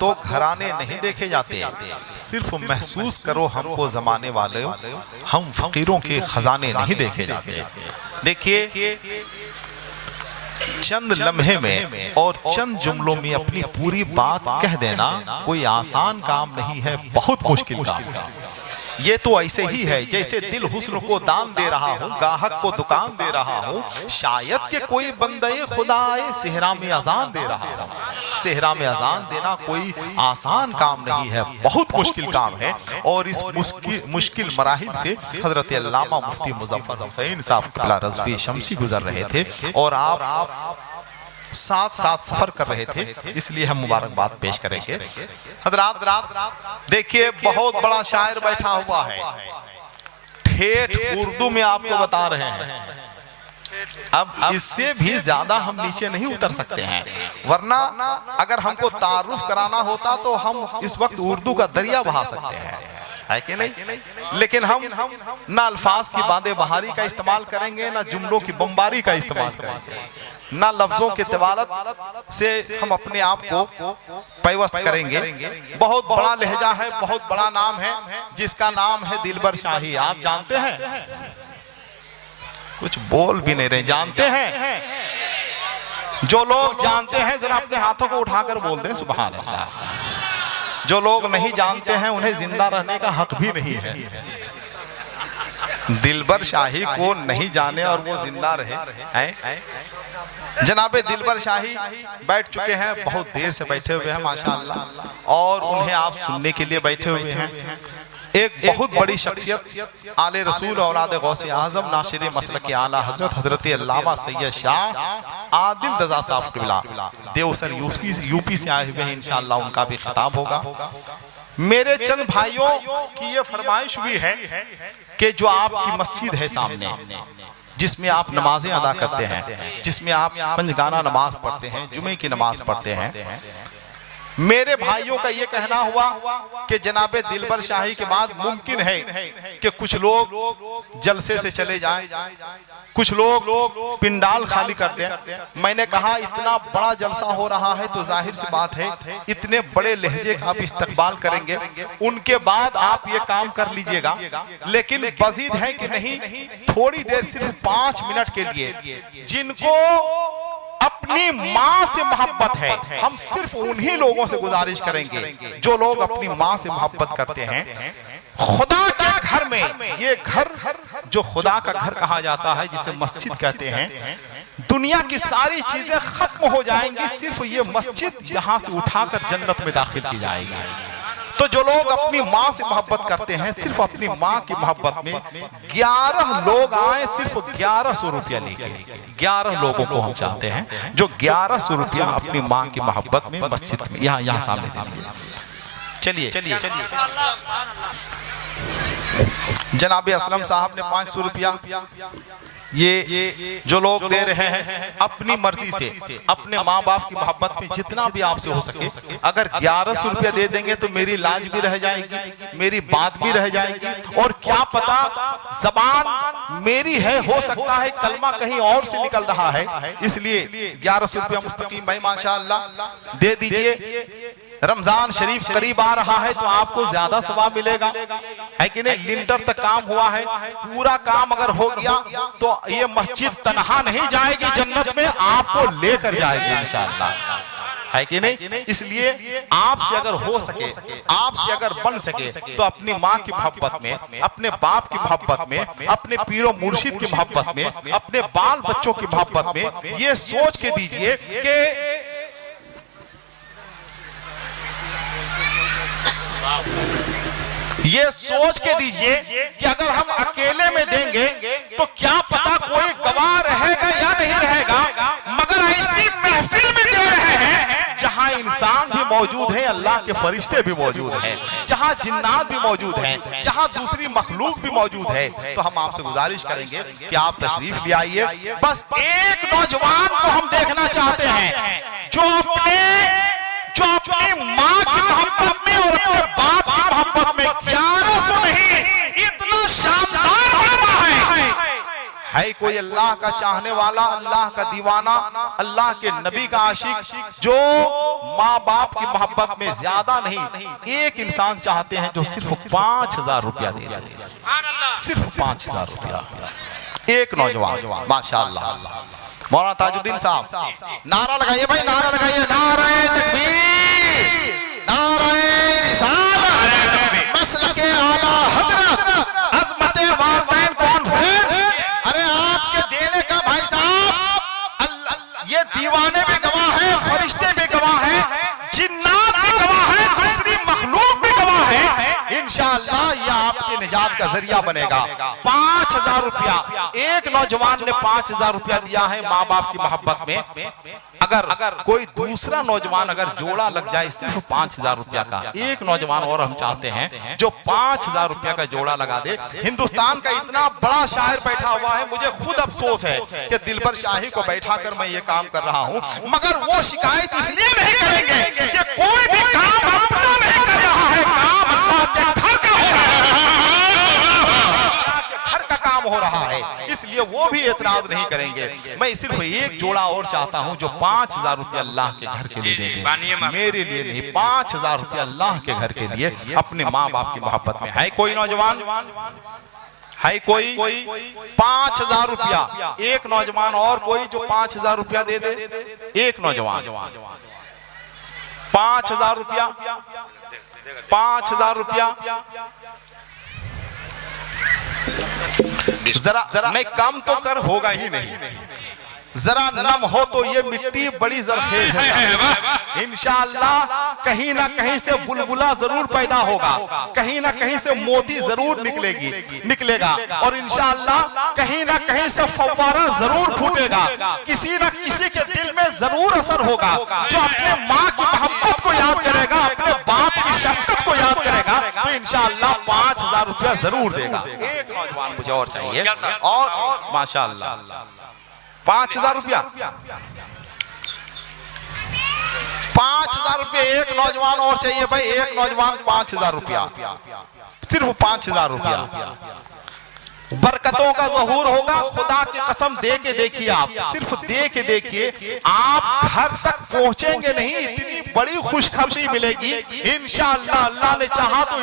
तो घराने नहीं देखे जाते, सिर्फ महसूस करो हमको जमाने वाले, हम फकीरों के खजाने नहीं देखे जाते। देखिए, चंद लम्हे में और चंद जुमलों में अपनी पूरी बात कह देना कोई आसान काम नहीं है, बहुत मुश्किल काम है। ये तो ऐसे ही है जैसे दिल हुस्न को दान दे रहा हूँ, गाहक को दुकान दे रहा हूँ, शायद के कोई बंदे खुदा आए सेहरा में अजान दे रहा हूँ। सेहरा में अजान देना कोई आसान काम नहीं है, बहुत मुश्किल काम है। और इस मुश्किल मराहिल से हजरत अल्लामा मुफ्ती मुजफ्फर हुसैन साहब रज़वी शमसी गुजर रहे थे और आप साथ साथ सफर कर रहे थे, इसलिए हम मुबारकबाद पेश करेंगे। हजरात देखिए, बहुत बड़ा शायर बैठा हुआ है, ठेठ उर्दू में आपको बता रहे हैं। अब इससे भी ज्यादा हम नीचे नहीं उतर सकते हैं, वरना अगर हमको तारुफ कराना होता तो हम इस वक्त उर्दू का दरिया बहा सकते हैं, है कि नहीं? लेकिन हम ना अल्फाज की बादे बहारी का इस्तेमाल करेंगे, ना जुमलों की बमबारी का इस्तेमाल करेंगे, ना लफ्जों के तिवालत से हम अपने आप को पैवस्त करेंगे। बहुत बड़ा लहजा है, बहुत बड़ा नाम है, जिसका नाम है दिलबर शाही। आप जानते हैं? कुछ बोल भी नहीं रहे, जानते हैं? जो लोग जानते हैं जरा अपने हाथों को उठाकर बोल दें सुभान अल्लाह। जो लोग नहीं जानते हैं उन्हें जिंदा रहने का हक भी नहीं है। दिलबर शाही को नहीं जाने और वो जिंदा रहे हैं। जनाबे दिलबर शाही बैठ चुके हैं, बहुत देर से बैठे हुए हैं माशाअल्लाह, और उन्हें आप सुनने के लिए बैठे हुए हैं। एक बहुत बड़ी शख्सियत आले रसूल औलाद गौसे आजम नाशिर मसलक आला हजरत अल्लामा सैयद शाह आदिल रजा साहब क़िबला देवसर यूपी से आए हुए हैं, इंशाअल्लाह उनका भी खिताब होगा। मेरे चंद भाइयों की ये फरमाइश भी है कि जो आपकी मस्जिद है सामने, जिसमें आप नमाजें अदा करते हैं, जिसमें आप पंजगाना नमाज पढ़ते हैं, जुमे की नमाज पढ़ते हैं, मेरे भाइयों का ये कहना हुआ कि जनाबे दिलबर शाही के बाद मुमकिन है कि कुछ लोग जलसे से चले जाएं, कुछ लोग पिंडाल खाली कर दें। मैंने कहा इतना बड़ा जलसा हो रहा है तो जाहिर सी बात है इतने बड़े लहजे का आप इस्तकबाल करेंगे, उनके बाद आप ये काम कर लीजिएगा। लेकिन मजीद है कि नहीं, थोड़ी देर सिर्फ 5 मिनट के लिए जिनको अपनी माँ से मोहब्बत है, हम सिर्फ उन्हीं लोगों से गुजारिश करेंगे जो लोग अपनी माँ से मोहब्बत करते हैं। खुदा के घर में, ये घर जो खुदा का घर कहा जाता है, जिसे मस्जिद कहते हैं, दुनिया की सारी चीजें खत्म हो जाएंगी, सिर्फ ये मस्जिद यहाँ से उठाकर जन्नत में दाखिल की जाएगी। तो जो लोग अपनी माँ से मोहब्बत करते हैं, सिर्फ अपनी माँ की मोहब्बत में 11 लोग आए, सिर्फ 1100 रुपया लेके। 11 लोगों को हम चाहते हैं जो 1100 रुपया अपनी माँ की मोहब्बत में मस्जिद में यहाँ सामने से दिए। चलिए जनाबे असलम साहब ने 500 रुपया, ये जो लोग दे रहे हैं अपनी मर्जी से, अपने माँ बाप की मोहब्बत में जितना भी आपसे हो सके। अगर 1100 रुपया दे देंगे तो मेरी लाज भी रह जाएगी, मेरी बात भी रह जाएगी, और क्या पता जबान मेरी है, हो सकता है कलमा कहीं और से निकल रहा है। इसलिए 1100 रुपया मुस्तकीम भाई माशाअल्लाह दे दीजिए। रमजान शरीफ करीब आ रहा है तो आपको ज्यादा सवाब मिलेगा, है कि नहीं? लिंटर तक काम हुआ है, पूरा काम अगर हो गया तो ये मस्जिद तनहा नहीं जाएगी, जन्नत में आपको लेकर जाएगी इंशाअल्लाह, है कि नहीं? इसलिए आपसे अगर हो सके, आपसे अगर बन सके तो अपनी माँ की मोहब्बत में, अपने बाप की मोहब्बत में, अपने पीरो मुर्शिद की मोहब्बत में, अपने बाल बच्चों की मोहब्बत में ये सोच के दीजिए कि ये सोच के दीजिए कि अगर हम अकेले में देंगे तो क्या पता कोई गवाह रहेगा या नहीं रहेगा, मगर ऐसी महफिल में दे रहे हैं जहां इंसान भी मौजूद है, अल्लाह के फरिश्ते भी मौजूद हैं, जहां जिन्नात भी मौजूद हैं, जहां दूसरी मखलूक भी मौजूद है। तो हम आपसे गुजारिश करेंगे कि आप तशरीफ ले आइए। बस एक नौजवान को हम देखना चाहते हैं जो अपनी माँ की मोहब्बत में और अपने बाप की मोहब्बत में 1100 नहीं, इतना शानदार है कोई अल्लाह का चाहने वाला, अल्लाह का दीवाना, अल्लाह के नबी का आशिक, जो माँ बाप की मोहब्बत में ज्यादा नहीं, एक इंसान चाहते हैं जो सिर्फ 5,000 रुपया दे दे, सिर्फ 5,000 रुपया। एक नौजवान माशाअल्लाह। मौलाना ताजुद्दीन साहब नारा लगाइए भाई, नारा लगाइए, नारे तकबीर, नारे रिसालत, मसलके आला हजरत, अज़मते वालिदैन कॉन्फ्रेंस। अरे आपके देने का भाई साहब, ये दीवाने भी गवाह हैं, फरिश्ते भी गवाह हैं, जिन्नात भी गवाह हैं, दूसरी मखलूक भी गवाह है। इंशाअल्लाह ये आपके निजात का जरिया बनेगा। 5,000 रुपया एक नौजवान ने 5,000 रुपया दिया है माँ बाप की मोहब्बत में। अगर कोई दूसरा नौजवान अगर जोड़ा लग जाए सिर्फ 5,000 रुपया का, एक नौजवान और हम चाहते हैं जो 5,000 रुपया का जोड़ा लगा दे। हिंदुस्तान का इतना बड़ा शायर बैठा हुआ है, मुझे खुद अफसोस है कि दिलबर शाही को बैठा कर मैं ये काम कर रहा हूँ, मगर वो शिकायत इसलिए नहीं करेंगे कि कोई भी काम अपना नहीं कर रहा है, काम अल्लाह के घर का हो रहा है, घर का काम हो रहा है, इसलिए वो भी एतराज नहीं करेंगे। मैं सिर्फ एक जोड़ा और चाहता हूं जो 5,000 रुपया अल्लाह के घर के लिए दे दे, मेरे लिए नहीं, 5,000 रुपया अल्लाह के घर के लिए, अपने माँ बाप की मोहब्बत में। है कोई नौजवान, है कोई 5,000 रुपया, एक नौजवान और कोई जो 5,000 रुपया दे दे, एक नौजवान 5,000 रुपया, 5,000 रुपया। जरा नहीं, कम तो कर होगा ही नहीं, जरा नम हो तो ये मिट्टी बड़ी जरखेज है। इंशाअल्लाह कहीं ना कहीं से बुलबुला जरूर पैदा होगा, कहीं ना कहीं से मोती जरूर निकलेगा, और इंशाअल्लाह कहीं ना कहीं से फव्वारा जरूर फूटेगा, किसी ना किसी के दिल में जरूर असर होगा। जो अपने माँ की मोहब्बत को याद करेगा, अपने बाप की शफकत को याद करेगा, तो इंशाअल्लाह 5,000 रुपया जरूर देगा। एक नौजवान मुझे और चाहिए, और माशाअल्लाह 5,000 रुपया, 5,000 रुपया एक नौजवान और चाहिए भाई, एक नौजवान 5,000 रुपया, सिर्फ 5,000 रुपया। बरकतों का ज़हूर होगा, खुदा की कसम दे के देखिए, आप सिर्फ दे के देखिए, आप घर तक पहुंचेंगे नहीं, इतनी बड़ी खुशखबरी मिलेगी इंशाअल्लाह। अल्लाह ने चाहा तो